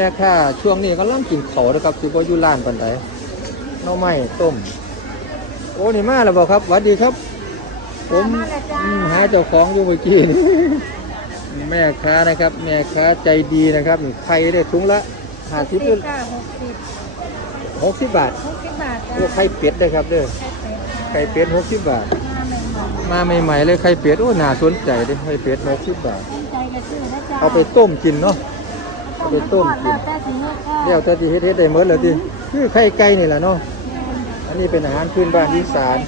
ใส่ละเอาแม่ค่าช่วงนี้ก็ล่ำกินเขาวนะครับสิบ่อยู่ร้านปันไดหน้อไม้ต้ม โอ้นี่มาแล้วบ่ครับหวัสดีครับผมอืมหาเจ้าของอยู่เมื่อกี้นี่แม่ค้านะครับ แม่ค้าใจดีนะครับนี่ไข่ได้ถุงละห้าสิบสิบค่ะหกสิบหกสิบบาทหกสิบบาทโอ้ไข่เป็ดได้ครับเด้อไข่เป็ดไข่เป็ดหกสิบบาทห้าหนึ่งบาท มาใหม่ๆเลยไข่เป็ดโอ้น่าสนใจเลยไข่เป็ดหกสิบบาทตั้งใจกระชื่อนะจ๊ะเอาไปต้มกินเนาะเอา ไปต้มกินแล้วแต่สิเลือกค่ะเดี๋ยวจะที่เฮ็ดเฮ็ดได้หมดเลยทีคือไข่ไก่นี่แหละเนาะอันนี้เป็นอาหารพื้นบ้านอีสาน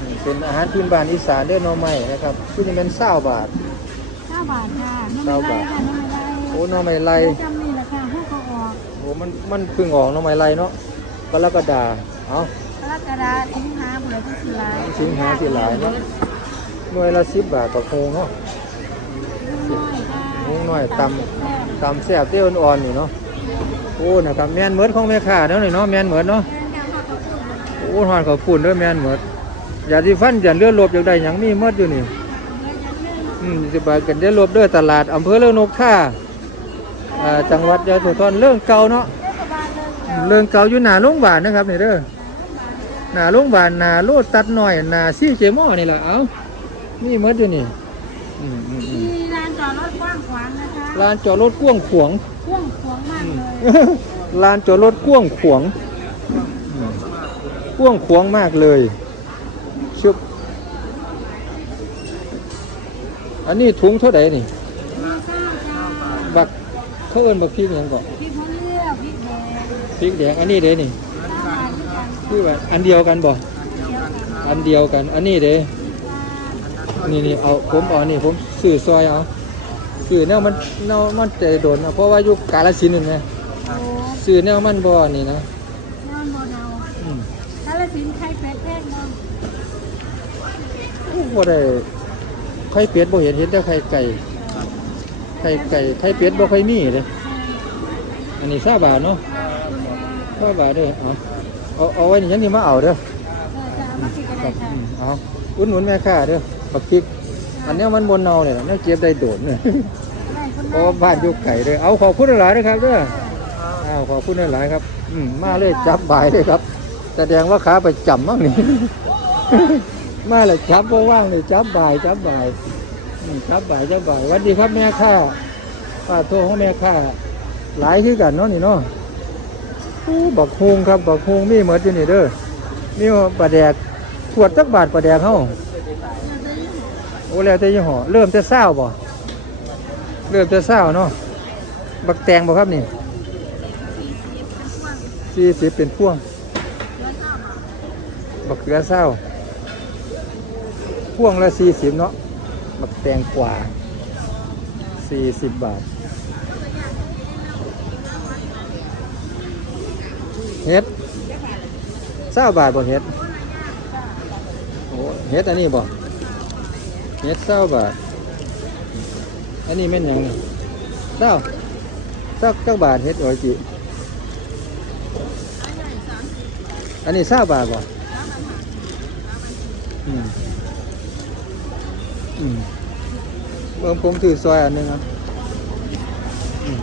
อืมเป็นอาหารพื้นบ้านอีสานเด้อหน่อไม้นะครับคือนี่เป็นเศร้าบาทเก้าบาทค่ะเก้าบาทน้ำมันไล่โอ้หน่อไม้ไล่เดี๋ยวจำนี่แหละค่ะให้เขาออกโอ้มันมันเพิ่งออกหน่อไม้ไล่เนาะก็แล้วก็ด่าเอากรกฎาสิงหาเบื่อที่สิหลายสิงหาสิหลายเนาะหน่วยละสิบบาทต่อโคงเนาะน้อยค่ะหุงน้อยตำ ตำแซ่บเตี้ยอ่อนๆนี่เนาะโอ้นะครับแมนเหมือดของแม่ค้าเนาะนี่เนาะแมนเหมือดเนาะโอ้ทอนเขาปุ่นด้วยแมนเหมือดอย่าที่ฟันอย่าเลือดลบอย่างใดอย่างมีหมดอยู่นี่อืมสบาทกันเลือดลบด้อตลาดอำเภอเรื่องนกท่าอ่าจังหวัดยะโสธรเรื่องเก่าเนาะเรื่องเก่าอยู่หนาโรงพยาบาลนะครับนี่เด้อหนาโรงพยาบาลหนาโลตัดหน้อยหนาซี่เจมอนี่แหละเอ้ามีหมดอยู่นี่อืมมีลานจอดรถกว้างขวางนะ ลานจอดรถกว้างขวางกว้างขวางมากเลยลานจอดรถกว้างขวางอืมกว้างขวางมากเลยชุบอันนี้ถุงเท่าไหร่นี่ มีข้าวจ้าบักเขาเอิ้นบักพริกหยังก่อนพริกมะเลือกพริกแดงพริกแดงอันนี้เด้นี่ข้าวบาทด้วยกันคือว่าอันเดียวกันบ่ เดียวกันอันเดียวกัน อันนี้เด้ นี่นี่เอาผมเอานี่ผมซื้อซอยเอา ซื้อแนวมันแนวมันใจโดนนะเพราะว่าอยู่กาลสินธุ์นี่นะโอ้ซื้อแนวมันบ่นี่นะนอนโมเดลอืมถ้าละสินไข่เป็ดแพงมั้งบ่ได้ไข่เป็ดบ่เห็นเห็นแต่ไข่ไก่ไข่ไก่ไข่เป็ดบ่ค่อยมีเลยอันนี้ซาบาทเนาะซาบาทเด้อเอาเอาเอาไว้นี่ยังนี่มาเอาเด้อ เออจะเอามากินกันครัได้บค่ะอืมเอาอุดหนุนแม่ค้าเด้อบักพริก อันเนี้ยมันบนเนาเนี่ยเนี่ยเก็บได้โดดเนี่ยได้คนเพราะว่าบ้านอยู่ไก่เด้อเอาขอบคุณหลายๆนะครับเด้ออ้าวขอบคุณหลายๆครับ อืมมาเลยจับบ่ายเลยครับ แสดงว่าขาไปจำมั่งนี่มาเลยจับบ่ว่างเลยจับบ่ายจับบ่ายอืมจับบ่ายจับบ่ายสวัสดีครับแม่ค้าป้าโทรของแม่ค้าหลายคือกันเนาะนี่เนาะโอ้บักฮงครับบักฮงมีเหมือนอยู่นี่เด้อมีปลาแดกขวดจักบาทปลาแดกเฮาโอ้แล้วแต่ยี่ห้อเริ่มจะเศร้าบ่เริ่มจะเศร้าเนาะบักแตงบ่ครับนี่สี่สิบเป็นพ่วงบักเขือเศร้าพ่วงละสี่สิบเนาะบักแตงกว่าสี่สิบบาทเฮ็ดเศร้าบาทบ่เฮ็ดโอ้เฮ็ดอันนี้บ่ เฮ็ดเศร้าบาทอันนี้แม่นหยังนี่เศร้าเศร้าเก้าบาทเฮ็ดโอ้ยจิอันนี้เศร้าบาทบ่อืมอืมเบิ่งผมถือซอยอันหนึงครับอืม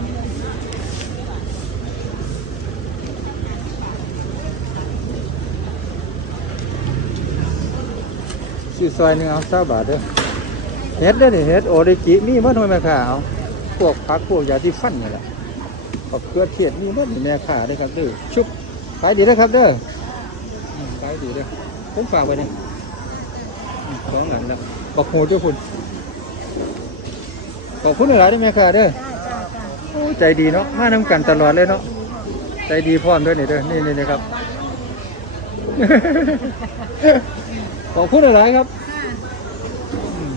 ซื้อซอยหนึงเอาสาบาทเด้อ เฮ็ดเด้อนี่เฮ็ดโอริจิมีมั้ทำไมแม่ค้าเอาพวกผักพวกยาที่ฟันนี่แหละผักเกลือเทียดมีมั้แม่ค้าเด้ครับเด้อชุบขายดีนะครับเด้อขายดีเด้อผมฝากไว้นี่สองหลังแล้วบอกโหดด้วยคุณขอบคุณหลายได้ไหมค่ะเด้อได้จ้าจ้าโอ้ใจดีเนาะมานำกันตลอดเลยเนาะใจดีพร้อมด้วยนี่เด้อนี่นี่นี่ครับขอบคุณหลายครับอืม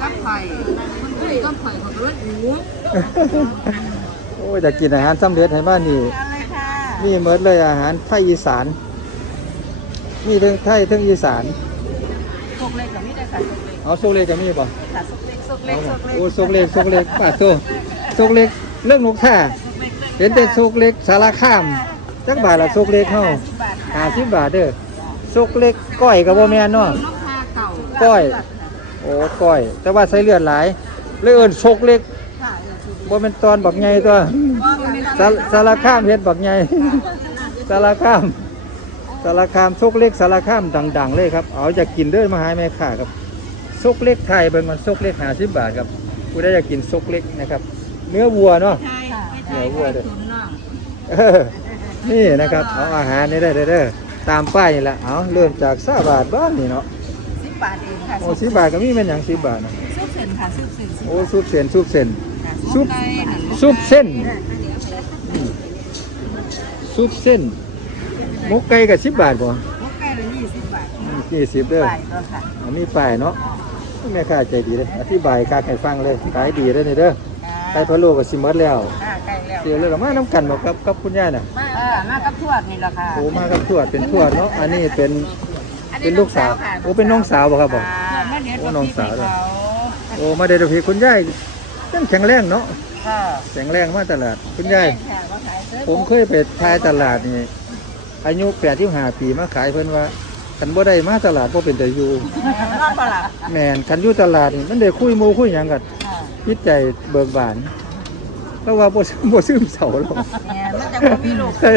คน ไข้ก็ไข่คนไข้ก็ไข่ของรถหมูโอ้ยจะกินอาหารสำเร็จให้บ้านนี่อะไรค่ะมีหมดเลยอาหารไทยอีสาน มีทั้งไทยทั้งอีสานสกเล็กกับมีแต่ค่ะสกเล็กเอาโซเล็กจะมีป่ะค่ะสกเล็กสกเล็เอากสกเล็กโอ้โซเล็กโซเล็กป้าโตโซเล็กเรื่องนกท่าเห็นแต่โซกเล็กสารข้ามจักบาทละโซกเล็กเฮาสิบบาทค่ะห้าสิบบาทเด้อโซกเล็กก้อยกับบ่แม่นเนาะนกพาเก่าก้อย โโอ้ก้อย แต่ว่าใส่เลือดหลายเลยเอิ้นซกเล็กค่ะเดี๋ยวสิบ่เป็นตอนบักใหญ่ตัวว่ามันสาสารข้ามเฮ็ดบักใหญ่สารข้ามสารข้ามซกเล็กสารข้ามดัง ๆ เลยครับเอาจะกินเด้อมาหาแม่ค้าครับซกเล็กไทยเบิ่งมันซกเล็ก50บาทครับผู้ใดอยากกินซกเล็กนะครับ เนื้อวัวเนาะ ใช่ค่ะเดี๋ยววัวเด้อ ตุ๋นน่ะเออนี่นะครับเอาอาหารนี่ได้อเด้อเด้อตามป้ายนี่แหละเอาเริ่มจากซาบาทบ้านนี่เนาะสิ บบาทเองค่ะโอ้สิบาทก็มีเป็นอย่างสิบาทนะซุปเส้นค่ะซุปเส้นสิบโอ้ซุปเส้นซุปเส้นค่ะซุปไก่น่ะซุปเส้นอืมซุปเส้นหมุกไก่กับสิบบาทบ่หมูไก่ละยี่สิบบาทยี่สิบเด้อไปก็ค่ะอันนี้ป้ายเนาะแม่ค้าใจดีเลยอธิบายค่าให้ฟังเลยขายดีเลยนี่เด้อไก่พะโล้กับสิหมดแล้วอ่าไก่แล้วเดี๋ยวเลยก็มาน้ำกันบอกกับกับคุณย่าน่ะมาอ่ามากับทวดนี่แหละค่ะโอ้มากับทวดเป็นทวดเนาะอันนี้เป็น เป็นลูกสาวโอ้เป็นน้องสาวบ่ครับบ่ค่ะมาเดี๋ยวโอ้น้องสาวด้วยเขาโอ้มาเดี๋ยวพี่คุณยายยังแข็งแรงเนาะค่ะแข็งแรงมาตลาดคุณยายค่ะมาขายเสื้อผมเคยไปทายตลาดนี่อายุแปดที่หาปีมาขายเพิ่นว่าคันบ่ได้มาตลาดบ่เป็นแต่อยู่นอนปลาแม่นคันอยู่ตลาดนี่มันได้คุยหมู่คุยหยังกันค่ะจิตใจเบิกบานเพราะว่าบ่ซึมบ่ซึมเศร้าหรอก เนี่ยมันจะบ่มีลูกแต่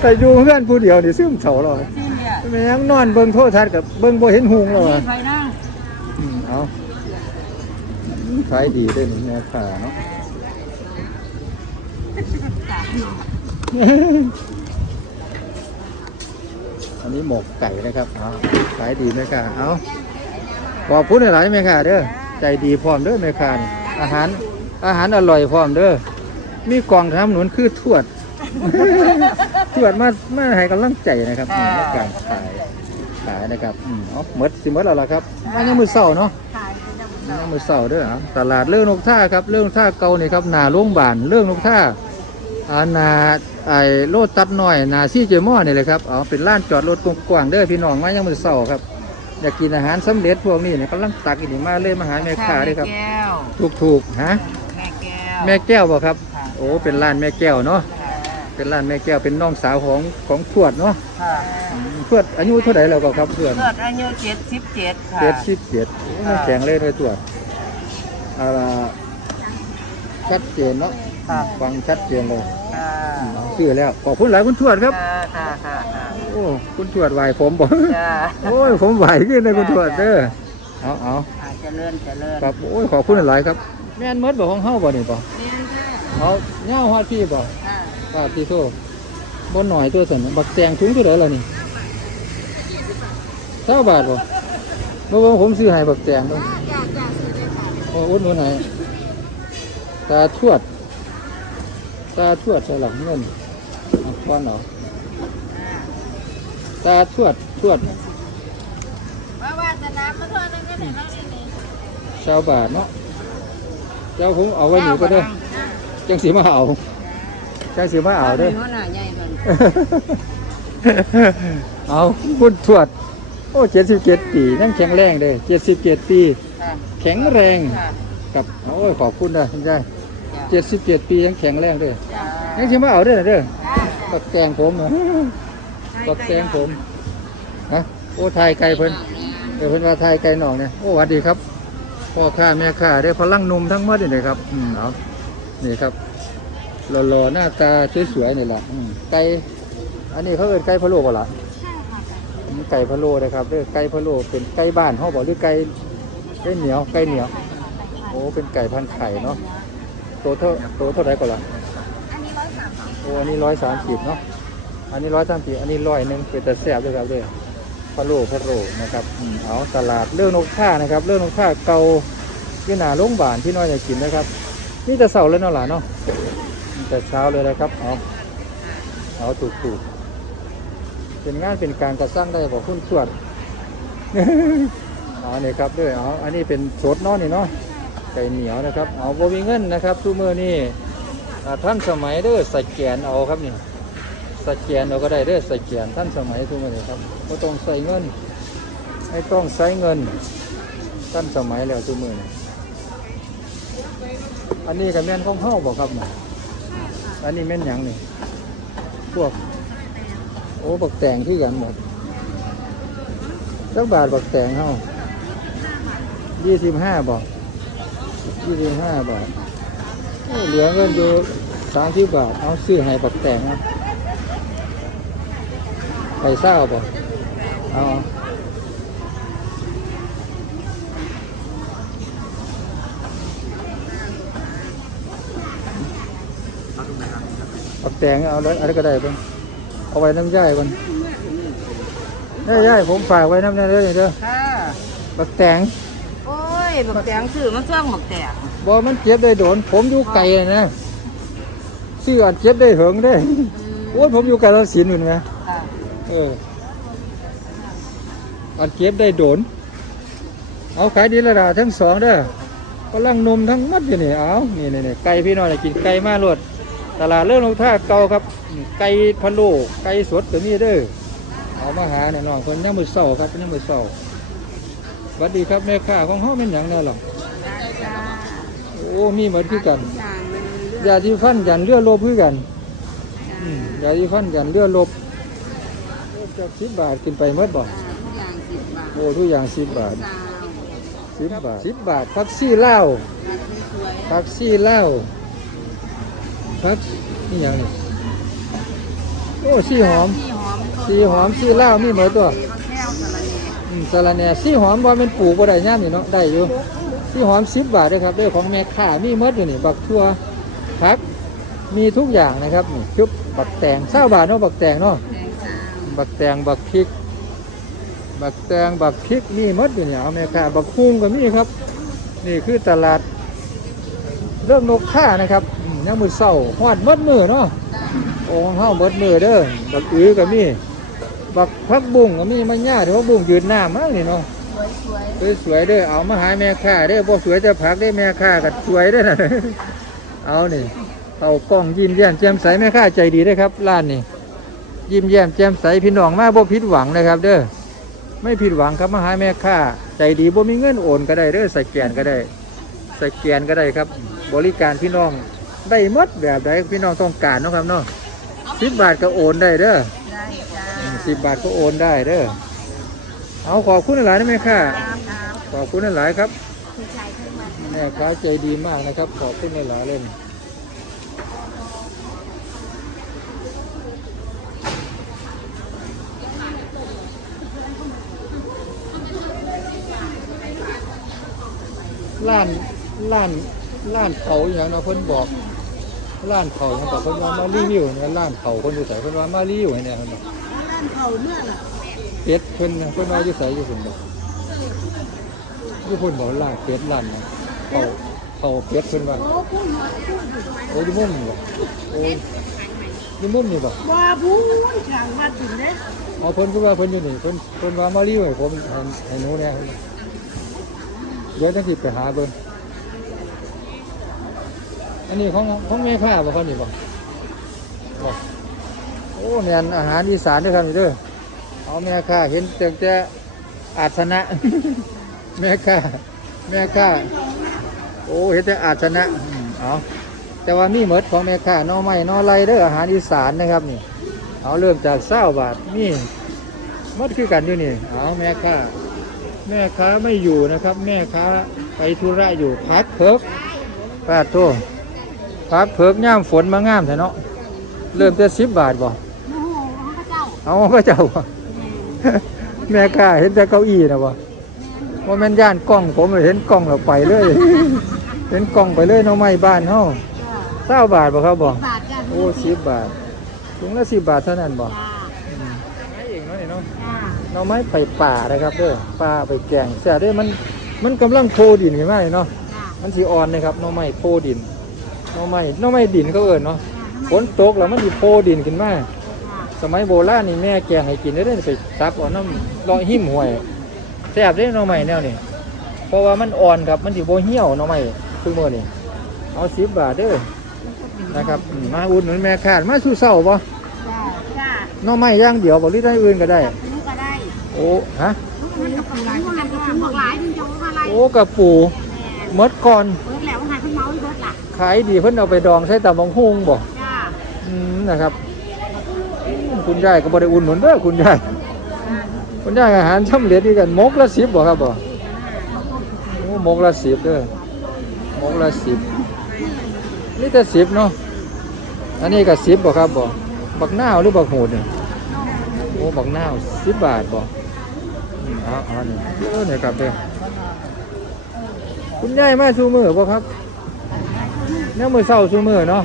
แต่อยู่เพื่อนผู้เดียวนี่ซึมเศร้าหรอก ที่เนี่ย แม่ยังนอนเบิ่งโทรทัศน์กับเบิ่งบ่เห็นหุงหรอกมีว่ะไฟนั่งอืมเอาขายดีเด้อนแม่ค้าเนาะอันนี้หมกไก่นะครับเอาขายดีไหมค่ะเอาขอบคุณหลายๆแม่ค่ะเด้อใจดีพร้อมเด้อแม่ค่ะอาหาร อาหารอร่อยพร้อมเด้อมีกล่องทำหนุนคือทวด ทวดมามาให้กำลังใจนะครับนี่ในการขายขายนะครับอืมเอาหมดสิหมดแล้วล่ะครับอันนี้มือเศร้าเนาะขายเป็นยังไงอันนี้มือเศร้าเด้อเอาตลาดเรื่องนกท่าครับเรื่องนกท่าเก่านี่ครับหนาโรงพยาบาลเรื่องนกท่าอานาไอโลดตัดน้อยนาซี่เจมอนี่เลยครับเอาเป็นร้านจอดรถกว้างๆเด้อพี่น้องมายังมือเศร้าครับอยากกินอาหารสำเร็จพวกนี้เนี่ยกำลังตักอีนี่มาเลยมาหาแม่ค้าเด้อครับแก้วถูกๆฮะแม่แก้วแม่แก้วบ่ครับค่ะโอ้เป็นร้านแม่แก้วเนาะค่ะ เป็นร้านแม่แก้วเป็นน้องสาวของของทวดเนาะค่ะอืมทวดอายุเท่าไหร่แล้วก็ครับเพื่อนเกิดอายุเจ็ดสิบเจ็ดค่ะ เจ็ดสิบเจ็ดโอ้ค่ะ แข็งเลยเลยทวดเอาล่ะชัดเจนเนาะค่ะ ฟังชัดเจนเลยค่ะอืมซื้อแล้ว ขอบคุณหลายคุณทวดครับ ค่ะค่ะค่ะค่ะโอ้คุณทวดไหวผมบอกจ้า โอ้ยผมไหวขึ้นเลยคุณทวดเด้อเอาเอาอ่าเจริญเจริญครับโอ้ยขอบคุณหลายครับ แม่นเมดบอกของเฮาบ่นี่บ่เรียนค่ะเอาเงาฮอดพี่บ่ อ่าว่าพี่โทบ่หน่อยตัวสั่นบักแตงถุงเท่าไหร่ล่ะนี่เท่าบาทบ่บ่บ่ผมซื้อให้บักแตงเด้อจ้าจ้าซื้อเลยค่ะโอ้อุดหนุนให้ตาทวด ตาทวดใส่หลังเงินเอาทอนเอาตาทวดทวดว่าว่าจะน้ำมาทอดนั่นก็ได้นั่นนี่ชาวบาทเนาะเจ้าผมเอาไว้หนีก็เด้อจังสีมาเอา จังสีมาเอาเด้อหัวหน้าใหญ่เพิ่นเอาคุณทวด โอ้เจ็ดสิบเจ็ดปีนั่งแข็งแรงเลยเจ็ดสิบเจ็ดปีค่ะแข็งแรงค่ะกับโอ้ยขอบคุณนะคุณยายจ้าเจ็ดสิบเจ็ดปียังแข็งแรงเลยจ้ายังสีมาเอาเด้อเด้อปักแกงผมนะปักแกงผมฮะโอ้ไทยไก่เพิ่นเดี๋ยวเพิ่นว่าไทยไก่หนองเนี่ยโอ้สวัสดีครับพ่อค้าแม่ค้าได้อพลังหนุ่มทั้งหมดนี่เลยครับอืมเอานี่ครับ หล่อๆหน้าตาสวยๆนี่แหละอืมไก่อันนี้เขาเอินไก่พะโล้บ่ล่ะอันนี้ไก่พะโล้นะครับเด้อไก่พะโล้เป็นไก่บ้านเขาบอกหรือไก่ไก่เหนียวไก่เหนียว โอ้เป็นไก่พันธุ์ไข่เนาะตัวเท่าตัวเท่าไหร่ก่อนล่ะอันนี้ร้อยสามสิบโอ้อันนี้ร้อยสามสิบเนาะอันนี้ร้อยสามสิบอันนี้ร้อยหนึ่งเป็นแต่แซ่บเลยครับเด้อพะโล้พะโล้นะครับอืมเอาตลาดเรื่องนกท่านะครับเรื่องนกท่าเกาที่หนาโรงพยาบาลที่น้อยอยากกินนะครับ นี่แต่เสาร์แล้วเนาะหล่ะเนาะนี่ แต่เช้าเลยนะครับ เอาเอาถูกถูกๆเป็นงานเป็นการกระสร้างได้บอกคุณสวดเอาเนี่ยครับด้วยเอาอันนี้เป็นสดเนาะนี่เนาะไก่เหนียวนะครับ เอาโบมีเงินนะครับทุกมือนี่ท่านสมัยเด้อสแกนเอาครับนี่สแกนเอาก็ได้เด้อสแกนท่านสมัยทุกมือนี่ครับไม่ต้องใส่เงินไม่ต้องใส่เงินท่านสมัยแล้วทุกมือนี่อันนี้กับแม่นของเฮาบอกครับนี่ อันนี้แม่นหยังนี่พวก โอ้บักแตงที่กันหมดจักบาทบักแตงเฮายี่สิบห้าบาทยี่สิบห้าบาทโอ้เหลือเงินอยู่สามสิบบาท เอาซื้อให้ปักแต่งเอาไปเศร้าบ่เอา ปักแต่งเอาเลยอะไรก็ได้เพิ่นเอาไว้น้ำย่ายก่อนได้ย่ายผมฝากไว้น้ำนั่นเลยเด้อค่ะปักแตงโอ้ยบักแตงซื้อมันช่วงบักแตงบ่มันเจ็บได้โดน ผมอยู่ไกลอะนะซื้ออันเจ็บได้เหิงได้โอ้ยผมอยู่กาฬสินธุ์นู่นไหมค่ะเอออันเจ็บได้โดน เอาขายดีและดาทั้งสองเด้อกำลังนมทั้งหมัดอยู่นี่ เอานี่นี่นี่ไก่พี่น้อยน่ะกินไก่มาโลด ตลาดเริ่มลงท่าเก่าครับอืมไก่พะโล้ไก่สดก็มีเด้อเอามาหาแน่นอนคนยังมือเศร้าครับยังมือเศร้าสวัสดีครับแม่ค้าของเฮาเป็นหยังแน่หรอจ้าโอ้มีเหมือนคือกันอย่างมันเลือกยาที่ฟันกันเลือดลบคือกันอืมยาที่ฟันกันเลือดลบจากสิบบาทขึ้นไปเมื่อบ่ทุกอย่างสิบบาทโอ้ทุกอย่างสิบบาทสาวสิบบาทสิบบาทพักซี่เหล้ารัดสวยพักซี่เหล้า พักนี่อย่างนี้โอ้ซี่หอมสีหอม สีหอมสีเหล้ามีเหมือนตัวสีมะแก้วสะระเนอืมสาระแหน่ซี่หอมบ่เป็นปลูกบ่ได้ย่ามนี่เนาะได้อยู่ซี่หอมสิบบาทเด้อครับเด้อของแม่ค้ามีหมดอยู่นี่บักทั่วพักมีทุกอย่างนะครับนี่ชุบบักแตงเศร้าบาทเนาะบักแตงเนาะแตงสาวบักแตงบักพริก บักแตงบักพริกนี่หมดอยู่เนี่ยเอาแม่ค้าบักคุ้งก็มีครับ นี่คือตลาดเริ่มนกท่านะครับอืม ยังมือเศร้าหอดมดมือเนาะโอ้ของเฮาหมดมือเด้อบักอื้อก็มีบักพักบุ้งก็มีมันย่าเดี๋ยวพักบุ้งยืนหน้ามั้งนี่เนาะสวยสวยสวยๆเด้อเอามาหาแม่ค้าเด้อบ่สวยจะผักได้แม่ค้าก็สวยเด้อนะเอานี่เอากล้องยิ้มแย้มแจ่มใสแม่ค้าใจดีเด้ครับร้านนี่ยิ้มแย้มแจ่มใสพี่น้องมาบ่ผิดหวังนะครับ เด้อไม่ผิดหวังครับมาหาแม่ค้าใจดีบ่มีเงินโอนก็ได้เด้อสแกนก็ได้สแกนก็ได้ครับ บริการพี่น้อง ได้หมดแบบใดพี่น้องต้องการเนาะครับเนาะสิบบาทก็โอนได้เด้อได้จ้าสิบบาทก็โอนได้เด้อเอาขอบคุณหลายนะแม่ค้าตามตามขอบคุณหลายครับผู้ชายขึ้นมาแม่ค้าใจดีมากนะครับ ขอบคุณหลายๆเล่นล้านล้านล้านเขาอย่างเนาะเพิ่นบอก ล้านเขาอย่างบอกเพิ่นว่ามารีวิวเนี่ยล้านเขาคนอยู่ใส่เพิ่นว่ามารีวิวให้เนี่ยเพิ่นบอกด้านเขาเมื่อน่ะเป็ดเพิ่นน่ะเพิ่นว่าอยู่ใส่อยู่เพิ่นบอกอยู่เพิ่นบอกล้านเป็ดล้านนะเขาเขาเป็ดเพิ่นว่าโอ้พูดหน่อยพูดอยู่โอ้ยมุมนี่บ่โอ้ยยมุมนี่บ่ว่าพูดช่างมาถึงเด้อ๋อเพิ่นคือว่าเพิ่นอยู่นี่เพิ่นเพิ่นว่ามารีวิวให้ผมให้ให้หนูเนี่ยเดี๋ยวจังสิไปหาเบิ่ง อันนี้ของของแม่ค้าบ่เขานี่บ่บ่โอ้แมนอาหารอีสานด้อครับนี่เด้อเอาแม่ค้าเห็นแต่แต่อาสนะ แม่ค้าแม่ค้าโอ้เห็นแต่อาสนะอืมเอาแต่ว่ามีหมดของแม่ค้านอไม้นอไรเด้ออาหารอีสานนะครับนี่ เอาเริ่มจากเศร้าบาทมีหมดคือกันอยู่นี่เอาแม่ค้าแม่ค้าไม่อยู่นะครับ แม่ค้าไปธุระอยู่พักเพิกแปดตัว พักเพิกย่ามฝนมางามแต่เนาะเริ่มแต่สิบบาทบ่โอ้โหพระเจ้าเอาพระเจ้าบ่แม่ค้าเห็นแต่เก้าอี้นะบ่ว่าแม่นย่านกล้องผมเห็นกล้องแล้วไปเลย เห็นกล้องไปเลยหน้องไม้บ้านเฮาเศร้าบาทบ่ครับบ่บาทจ้าโอ้สิบบาทถุงละสิบบาทเท่านั้นบ่จ้าอืมไม้เองเนาะนี่เนาะจ้าหน่อไม้ไปป่านะครับเด้อป่าไปแกงเสียได้มันมันกำลังโคดินขึ้นมาเลยเนาะจ้ามันสีอ่อนนะครับหน่อไม้โคดินห น่อไม้หน่อไม้ดินเขาเอิ้นเนาะฝนตกแล้วมันสิโคดินขึ้นมาสมัยโบราณนี่แม่แกงให้กินได้ได้ไปซับเอาน้ำเลาะหิมห้วยแซ่บเด้หน่อไม้แนวนี้เพราะว่ามันอ่อนครับมันสิบ่เหี่ยวหน่อไม้คือมื้อนี้เอา10บาทเด้อนะครับอืมมาอุดหนุนแม่ค้ามาสู่เช้าบ่จ้าจ้าหน่อไม้อย่างเดียวบ่หรือได้อื่นก็ได้ลูกก็ได้โอ้ฮะมันกับหลายคนกับถึงบอกหลายถึงจะว่าอะไรโอ้กระปูหมดก่อน เบิดแล้วหาขึ้นเมาส์เบิดล่ะขายดีเพิ่นเอาไปดองใช้ตำบังฮุงบ่จ้าอืมนะครับอืมคุณยายก็บ่ได้อุ่นหนุนเด้อคุณยายคุณยายอาหารสำเร็จนี่กันมกละ10บ่ครับบ่โอ้อ้หมกละสิบเด้อหมกละสิบนี่แต่สิบเนาะอันนี้ก็สิบบ่ครับบ่บักนาวหรือบักโหดเนี่ยโอ้บักนาวสิบบาทบ่อืมเอาเอานี่เออเนี่ยครับเด้อคุณยายมาชูมือบ่ครับ เนี่ยมือเศร้าชูมือเนาะ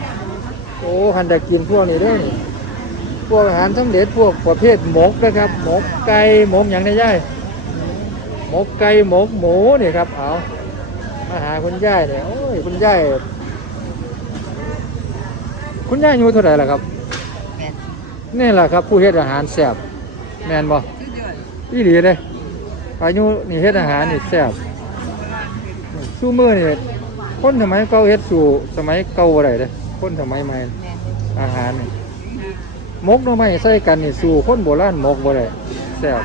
โอ้หันแต่กินพวกนี้เด้อนี่พวกอาหารสำเร็จพวกประเภทหมกนะครับ หมกไก่หมกอย่างได้ย่ายหมกไก่หมกหมูนี่ครับเอามาหาคุณย่ายเนี่ยโอ้ยคุณย่ายคุณย่ายอายุเท่าไหร่ล่ะครับแม่นนี่แหละครับ ผู้เฮ็ดอาหารแซ่บแม่นบ่ชื่อเดือนอีหลีเลยอายุนี่เฮ็ดอาหารนี่แซ่บสู้มือนี่ คนสมัยเก่าเฮ็ดสู่สมัยเก่าอะไรเด้อคนสมัยใหม่แม่นอาหารนี่หมกหน่อไม้ใส่กันนี่สู่คนโบราณหมกบ่ได้แซ่บ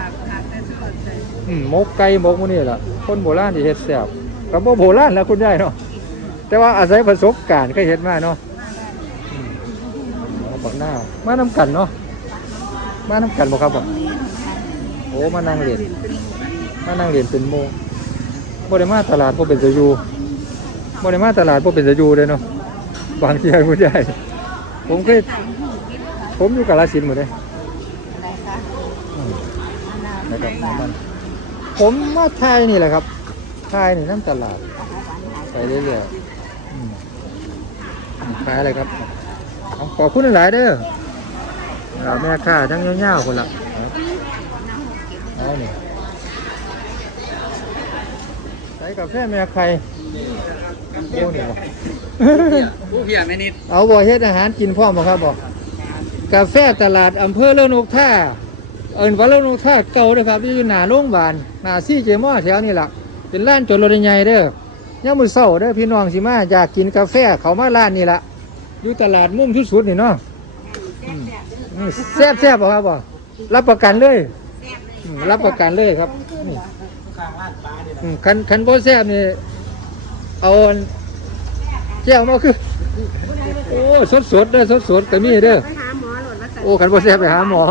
อืมหมกไก่หมกหมื้นี่ล่ะคนโบราณที่เฮ็ดแซ่บก็บ่โบราณแล้วคุณยายเนาะแต่ว่าอาศัยประสบการณ์เคยเฮ็ดมาเนาะอืมเอาบักหน้าวมานํกันเนาะมานํกันบ่ครับบ่โอ้มานั่งเรียนมานั่งเรียนเป็นโมบ่ได้มาตลาดบ่เป็นจะอยู่ บ่ได้มาตลาดบ่เป็นจะอยู่เด้เนาะบางทีคุณยายผมเคยผมอยู่กาฬสินธุ์หมดเลยอะไรคะอืมมะนาวนะครับน้ำมันผมมาไทยนี่แหละครับไทยนี่น้ำตลาดไปเรื่อยๆอืมอืมขายอะไรครับเอาขอบคุณหลายๆเด้อเอาแม่ค้าทั้งเงาวๆคนละครับเอานี่ใส่กาแฟแม่ไข่ โอ้นี่บ่ผู้เพียไม่นิดเอาบ่เฮ็ดอาหารกินพร้อมบ่ครับบ่กาแฟตลาดอำเภอเลินกท่าเอิ้นว่าเลินกท่าเก่าเด้อครับอยู่หน้าโรงพยาบาลหน้าซี่เจมอแถวนี่ล่ะเป็นร้านจอดรถใหญ่เด้อยามมื้อเช้าเด้อพี่น้องสิมาอยากกินกาแฟเขามาร้านนี่ล่ะอยู่ตลาดมุ่มสุดๆนี่เนาะอืมอืมแซ่บบ่ครับบ่รับประกันเลยรับประกันเลยครับนี่ข้างร้านปลาเนี่ยคันคันบ่แซ่บนี่ เอาอันแก้วมาคือ โอ้สดสดๆเด้อสดสดๆก็มีเด้อไปหาหมอหล่นมาใส่โอ้คันบ่แซ่บไปหาหมอ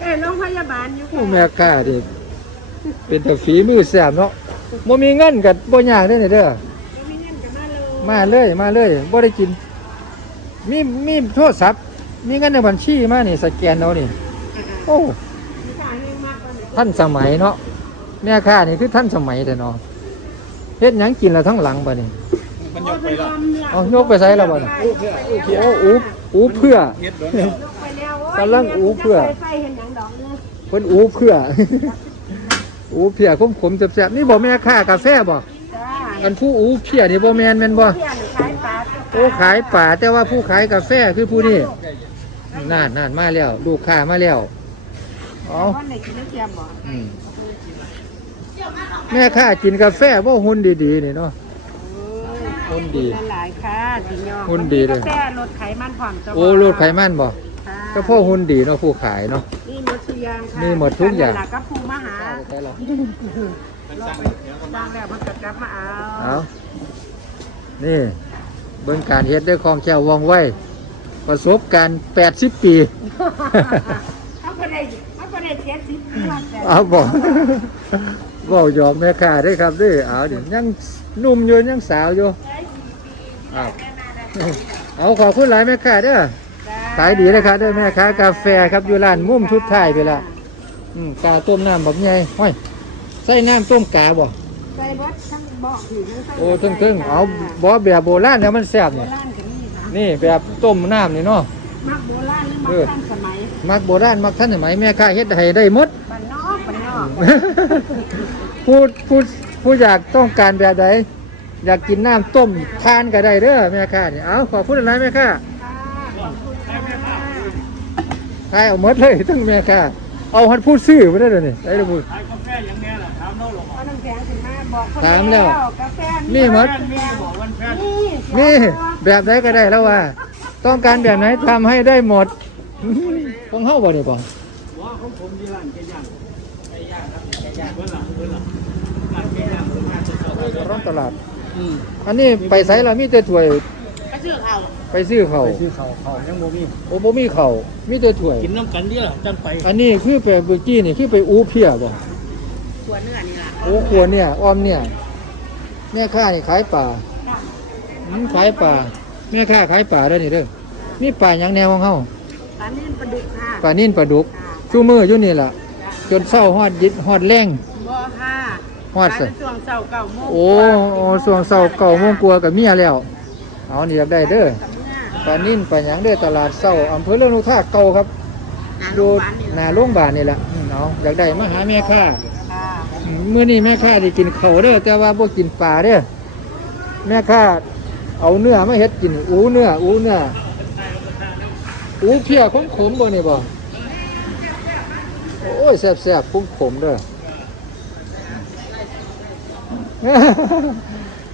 เอ้ยโรงพยาบาลอยู่โอ้แม่ค้าดิเป็นแต่ฝีมือแซ่บเนาะบ่มีเงินก็บ่ยากเด้อนี่เด้อมีเงินกับมาเลยมาเลยมาเลยบ่ได้กิน มีมีโทรศัพท์ มีเงินในบัญชีมานี่สแกนเอานี่ โอ้ มีทางเองมากกว่านี้ท่านสมัยเนาะแม่ค้านี่คือท่านสมัยแต่เนาะ เฮ็ดหยังกินแล้วทั้งหลังบัดนี้มันยกไปแล้วเอายกไปใส่แล้วบัดนี้โอ้อูอูเพื่อเฮ็ดโดนแล้วไปแล้วกำลังอูเพื่อไฟเห็นหยังดอกเนื้อเพิ่นอูเพื่ออูเพียขมๆแซ่บๆนี่บ่แม่ค้ากาแฟบ่จ้าอันผู้อูเพียนี่บ่แม่นแม่นบ่เที่ยนขายปลาโอ้ขายป่าแต่ว่าผู้ขายกาแฟคือผู้นี้น่านน่านมาแล้ว ลูกค้ามาแล้วเอาวันไหนกินแล้วเทียมบ่อืม แม่ค้ากินกาแฟบ่หุ่นดีๆนี่เนาะ หุ่นดีหลายๆค่ะสิยอหุ่นดีเลย กาแฟลดไขมันผ่อนจะโอ้ลดไขมันบ่ค่ะก็พ่อหุ่นดีเนาะผู้ขายเนาะ นี่หมดทุกอย่างค่ะนี่หมดทุกอย่างนั่นล่ะกับผู้มาหาใช่แล้วมันสั่งเดี๋ยวคนดังแล้วมันก็กลับมาเอาเอานี่เบิ่งการเฮ็ดด้วยความแข็งว่องไวประสบการณ์80 ปี เขาก็ได้เขาก็ได้เจ็ดสิบปีแล้วแต่เอาบอกบอ กยอมแม่ค้าได้ครับเด้วยเอาเดี๋ยวยังหนุ่มอยู่ยังสาวอยู่เอาเอาขอบคุณหลายแม่ค้าเด้อขายดีนะครับเด้อแม่ค้ากาแฟครับอยู่ร้านมุมชุดไทายไปละอืมกาต้มน้ำแบบใหญ่ห้อยใส่น้ำต้มกาบ่ใส่เบิดทั้งบอกถือทั้งใส่โอ้ทึ่งทึ่งๆเอาบ่แบบโบราณแล้วมันแซ่บโบเนี่ยราณก็มีค่ะนี่แบบต้มน้ำนี่เนาะมักโบราณหรือมัเอกอทันสมัยมักโบราณมักท่านสมัยแม่ค้าเฮ็ดให้ได้หมด บ้านนอกบ้านนอกผู้ผู้ผู้อยากต้องการแบบใดอยากกินน้ำต้มทานก็ได้เด้อแม่ค้านี่เอาขอบคุณหลายแม่ค้าค่ะขอบคุณค่เอาหมดเลยตั้งแม่ค้าเอาหันผู้ซื้อมาได้เลยนี่ได้เลยพูดขายกาแฟอย่างนี้ล่ะถามเราหรอกเอาน้ำแข็งขึ้นมาบอกถามแล้วนี่หมดนี่แบบใดก็ได้แล้วว่า ต้องการแบบไหนทำให้ได้หมดของเฮาบ่ได้บ่ว่าของผมที่ร้าน ร้อนตลาด อืมอันนี้ไปไสล่ะมีแต่ถ้วยก็ชื่อเขาไปซื้อเขาวไปซื้อข้าวข้าวยังบ่มีโอ้บ่มีเขาวมีแต่ถ้วย กินน้ำกันเดียวล่ะจังไปอันนี้คือไปเมื่อกี้นี่คือไปอูเพียบ่ตัวเนื้อนี่ล่ะโอ้ครัวเนี่ยอ้อมเนี่ยแม่ค้านี่ขายป่าอืมขายป่าแม่ค้าขายป่าได้อนี่เด้อมีป่าหยังแนวของเฮาปลานิ่มปลาดุกค่ะป่านิ่นป่าดุกชูมืออยู่นี่ล่ะ จนเศร้าฮอดยิดฮอดแรงบ่ค่ะ ฮอดขายซะเป็นช่วงเช้าเก้าโมงโอ้โอ้ส่วงเศร้าเก่าโมงกลัวากับเมียแล้ว เอานี่อยากได้เด้อกับเนี่ยป่านิ่นป่าหยังเด้อตลาดเศร้าอำเภอเรื่องนุท่าเก่าครับงานโรดูงพยาบาลนี่หน้าโรงพยาบาลนี่แหละอืมเอาอยากได้มาหาแม่ค้าค่ะอืมมื้อนี้แม่ค้าได้กินข้าวเด้อแต่ว่าบ่กินปลาเด้อแม่ค้าเอาเนื้อมาเฮ็ดกิน อูเนื้ออูเนื้ออูเพียขมขมๆบ่นี่บ่โอ้ยแซ่บๆขมขมๆเด้อ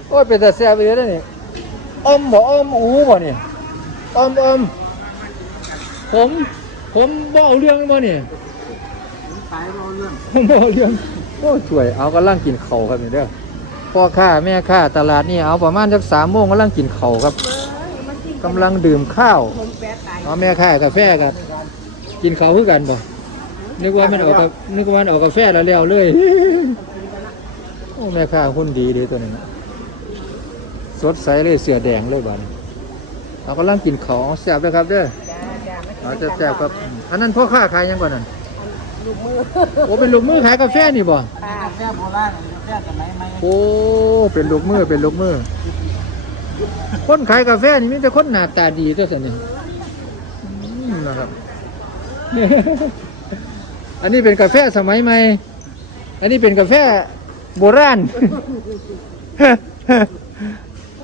โอ้ยเป็นแต่แซ่บไปเลยนี่อมบ่อมอูบ่นี่อมอมผมผมบ่เอาเรื่องบ่นี่ตายเราเรื่องผมบอกเรื่องโอ้ช่วยเอากำลังกินเข่าครับนี่เด้อพ่อค้าแม่ค้าตลาดนี่เอาประมาณสักสามโมงกำลังกินเข่าครับกำลังดื่มข้าวเอาแม่ค้ากาแฟครับกินข้าวคือกันบ่นึกว่ามันออกกานึกว่ามันออกกาแฟแล้วแล้วเลย แม่ค้าหุ่นดีเดีตัวนี้นะสดใสเลยเสือแดงเลยบ้านเอากำลังกินข้าวเอาแซ่บเลยครับเด้อจ้าจ้าไม่เอาแซ่บๆครับ อันนั้นพ่อค้าขายยังก่อนนั่นลูกมือโอ้เป็นลูกมือขายกาแฟนี่บ่ค่ะกาแฟโบราณกาแฟสมัยใหม่โอ้เป็นลูกมือเป็นลูกมือคนขายกาแฟนี่มีแต่คนหน้าตาดีตัวสันนี่อืมนะครับ อันนี้เป็นกาแฟสมัยใหม่ อันนี้เป็นกาแฟ โบราณ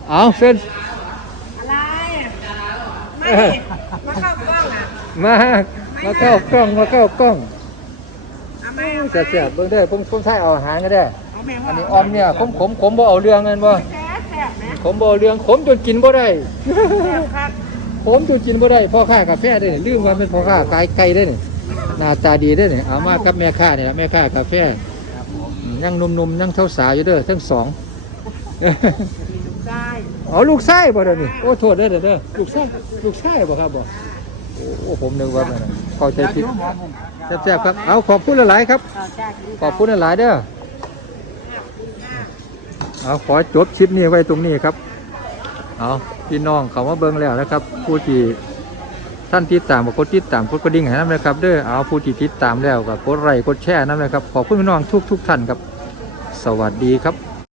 เอาเส้นอะไรไม่มาเข้ากล้องอะมามาเข้ากล้องมาเข้ากล้องเอาไหมเอาไหมจะเสียบเบิ่งได้อผมผมใช้เอาอาหารก็ได้ เอาแม่อันนี้ออมเนี่ยขมขมขมบ่เอาเรื่องเงินบ่แซ่บแซ่บนะขมบ่เอาเรื่องขมจนกินบ่ได้ แซ่บครับผมจะกินบ่ได้พ่อค้ากาแฟได้นี่ลืมว่าเป็นพ่อค้าขายไก่ได้นี่หน้าตาดีได้นี่เอามากับแม่ค้าเนี่ยแม่ค้ากาแฟอืม ยังหนุ่มๆยังสาวๆอยู่เด้อทั้งสองได้เอาลูกชายบ่เด้อนี่โอ้โทษเด้อเด้อเด้อลูกชายลูกชายบ่ครับบ่โอ้ผมนึกว่าแม่นน่ะเข้าใจผิดแซ่บๆครับเอาขอบคุณหลายๆครับต่อจ้ากินขอบคุณหลายๆเด้อเอาขอจบคลิปนี้ไว้ตรงนี้ครับเอาพี่น้องเขามาเบิ่งแล้วนะครับ ผู้ที่ ท่านติดตามกดติดตามกดกระดิ่งให้น้ำนะครับเด้อเอาผู้ที่ติดตามแล้วกับกดไลค์กดแชร์น้ำนะครับขอบคุณพี่น้องทุกทุกท่านครับ สวัสดีครับ